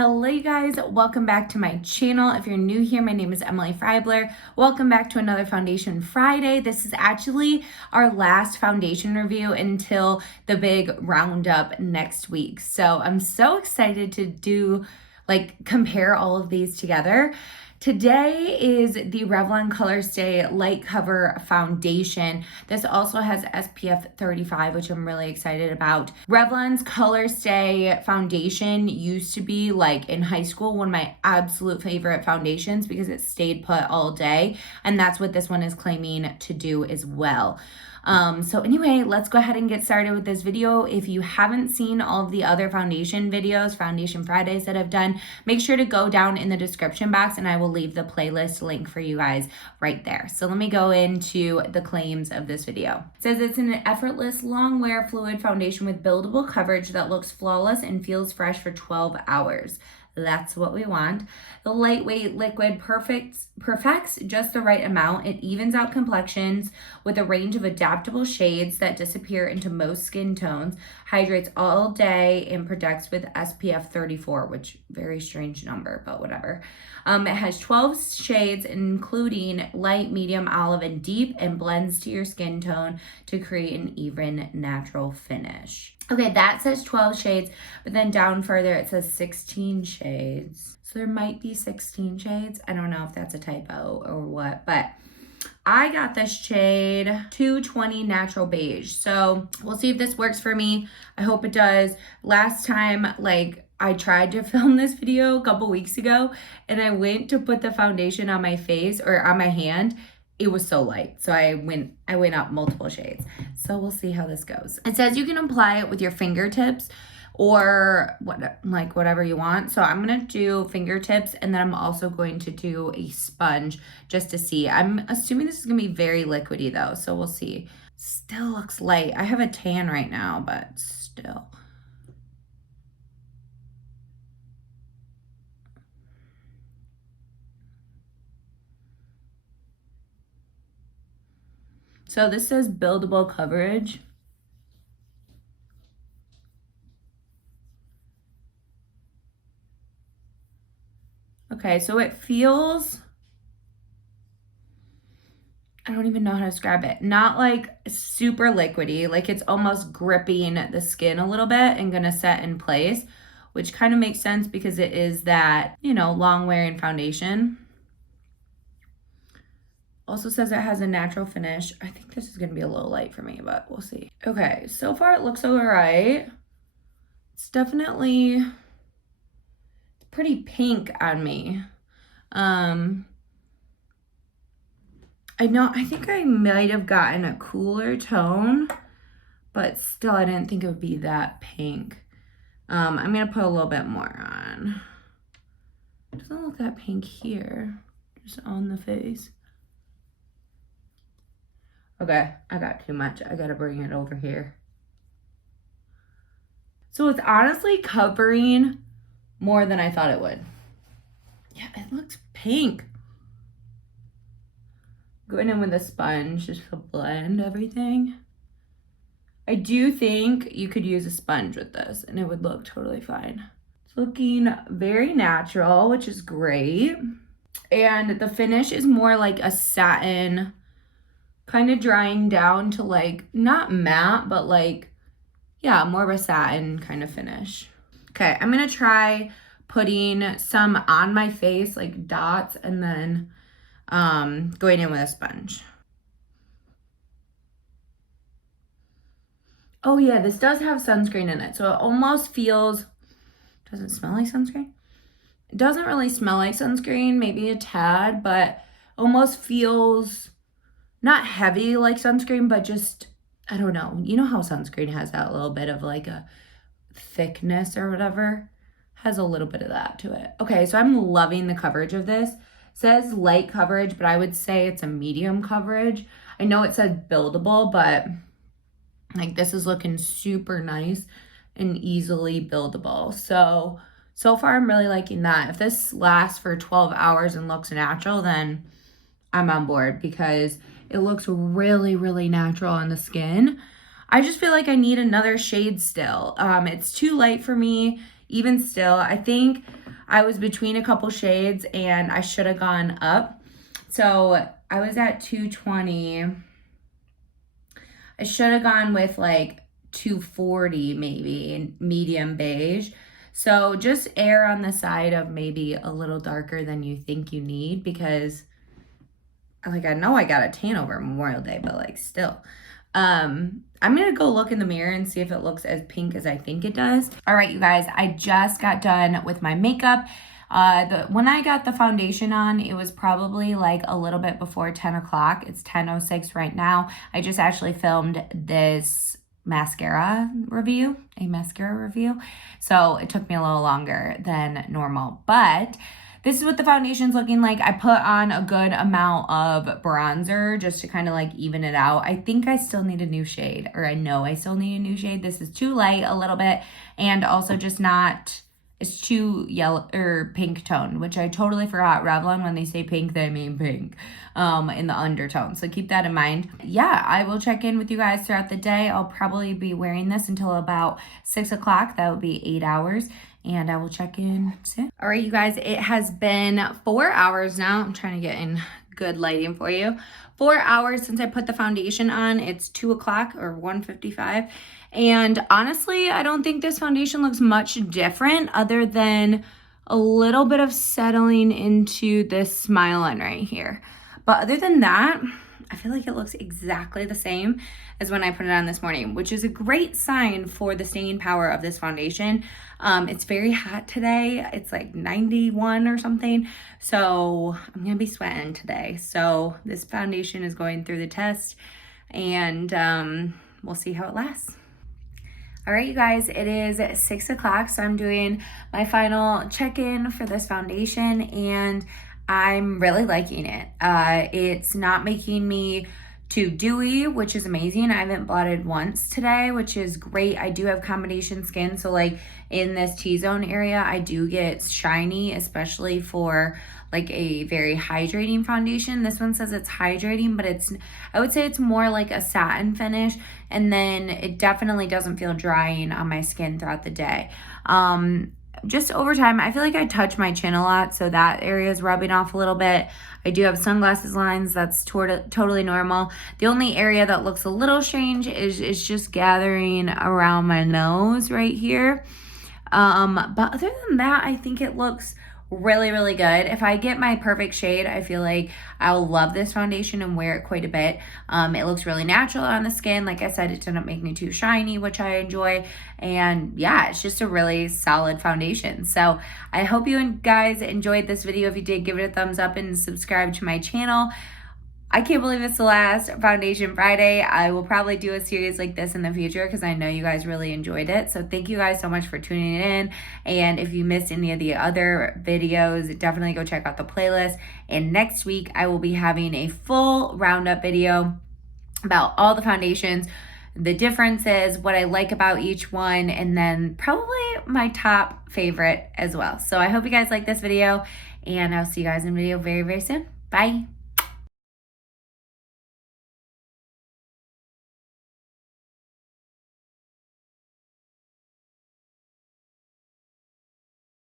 Hello you guys, welcome back to my channel. If you're new here, my name is Emily Freybler. Welcome back to another Foundation Friday. This is actually our last foundation review until the big roundup next week. So I'm so excited to compare all of these together. Today is the Revlon Colorstay Light Cover Foundation. This also has SPF 35, which I'm really excited about. Revlon's Colorstay Foundation used to be, like, in high school, one of my absolute favorite foundations because it stayed put all day, and that's what this one is claiming to do as well. So anyway, let's go ahead and get started with this video. If you haven't seen all of the other foundation videos, Foundation Fridays that I've done, make sure to go down in the description box and I will leave the playlist link for you guys right there. So let me go into the claims of this video. It says it's an effortless long wear fluid foundation with buildable coverage that looks flawless and feels fresh for 12 hours. That's what we want. The lightweight liquid perfects just the right amount. It evens out complexions with a range of adaptable shades that disappear into most skin tones, hydrates all day, and protects with SPF 34, which very strange number, but whatever. It has 12 shades, including light, medium, olive, and deep, and blends to your skin tone to create an even natural finish. Okay, that says 12 shades, but then down further it says 16 shades. So there might be 16 shades. I don't know if that's a typo or what, but I got this shade 220 Natural Beige. So we'll see if this works for me. I hope it does. Last time, I tried to film this video a couple weeks ago and I went to put the foundation on my face or on my hand. It was so light, so I went up multiple shades. So we'll see how this goes. It says you can apply it with your fingertips or whatever you want. So I'm gonna do fingertips and then I'm also going to do a sponge just to see. I'm assuming this is gonna be very liquidy though, so we'll see. Still looks light. I have a tan right now, but still. So this says buildable coverage. Okay, so it feels, I don't even know how to describe it. Not like super liquidy, like it's almost gripping the skin a little bit and gonna set in place, which kind of makes sense because it is that, long wearing foundation. Also says it has a natural finish. I think this is going to be a little light for me, but we'll see. Okay, so far it looks all right. It's definitely pretty pink on me. I think I might have gotten a cooler tone, but still I didn't think it would be that pink. I'm going to put a little bit more on. It doesn't look that pink here, just on the face. Okay, I got too much. I gotta bring it over here. So it's honestly covering more than I thought it would. Yeah, it looks pink. Going in with a sponge just to blend everything. I do think you could use a sponge with this and it would look totally fine. It's looking very natural, which is great. And the finish is more like a satin, kind of drying down to not matte, but more of a satin kind of finish. Okay, I'm gonna try putting some on my face, like dots, and then going in with a sponge. Oh yeah, this does have sunscreen in it, so it almost feels, does it smell like sunscreen? It doesn't really smell like sunscreen, maybe a tad, but almost feels not heavy like sunscreen, but just, I don't know. You know how sunscreen has that little bit of like a thickness or whatever? Has a little bit of that to it. Okay, so I'm loving the coverage of this. It says light coverage, but I would say it's a medium coverage. I know it says buildable, but this is looking super nice and easily buildable. So far I'm really liking that. If this lasts for 12 hours and looks natural, then I'm on board because it looks really, really natural on the skin. I just feel like I need another shade still. It's too light for me, even still. I think I was between a couple shades and I should have gone up. So I was at 220. I should have gone with like 240 maybe, medium beige. So just err on the side of maybe a little darker than you think you need, because like I know I got a tan over Memorial Day, but like still. I'm gonna go look in the mirror and see if it looks as pink as I think it does. All right, you guys, I just got done with my makeup. When I got the foundation on, it was probably like a little bit before 10 o'clock. It's 10:06 right now. I just actually filmed this mascara review, so it took me a little longer than normal, but this is what the foundation's looking like. I put on a good amount of bronzer just to kind of like even it out. I think I still need a new shade, or I know I still need a new shade. This is too light a little bit, and also just not, it's too yellow or pink tone, which I totally forgot. Revlon, when they say pink, they mean pink in the undertone. So keep that in mind. Yeah, I will check in with you guys throughout the day. I'll probably be wearing this until about 6 o'clock. That would be 8 hours. And I will check in soon. All right, you guys, it has been 4 hours now. I'm trying to get in good lighting for you. 4 hours since I put the foundation on. It's 2 o'clock or 1:55. And honestly, I don't think this foundation looks much different other than a little bit of settling into this smile line right here. But other than that, I feel like it looks exactly the same as when I put it on this morning, which is a great sign for the staying power of this foundation. It's very hot today. It's like 91 or something. So I'm gonna be sweating today. So this foundation is going through the test, and we'll see how it lasts. All right, you guys, it is 6 o'clock. So I'm doing my final check-in for this foundation, and I'm really liking it. It's not making me too dewy, which is amazing. I haven't blotted once today, which is great. I do have combination skin, so like in this T-zone area, I do get shiny, especially for like a very hydrating foundation. This one says it's hydrating, but I would say it's more like a satin finish, and then it definitely doesn't feel drying on my skin throughout the day. Just over time, I feel like I touch my chin a lot, so that area is rubbing off a little bit. I do have sunglasses lines. That's totally normal. The only area that looks a little strange is just gathering around my nose right here. But other than that, I think it looks really, really good. If I get my perfect shade, I feel like I'll love this foundation and wear it quite a bit. It looks really natural on the skin. Like I said, it didn't make me too shiny, which I enjoy. And yeah, it's just a really solid foundation. So I hope you guys enjoyed this video. If you did, give it a thumbs up and subscribe to my channel. I can't believe it's the last Foundation Friday. I will probably do a series like this in the future because I know you guys really enjoyed it. So thank you guys so much for tuning in. And if you missed any of the other videos, definitely go check out the playlist. And next week, I will be having a full roundup video about all the foundations, the differences, what I like about each one, and then probably my top favorite as well. So I hope you guys like this video, and I'll see you guys in a video very, very soon. Bye.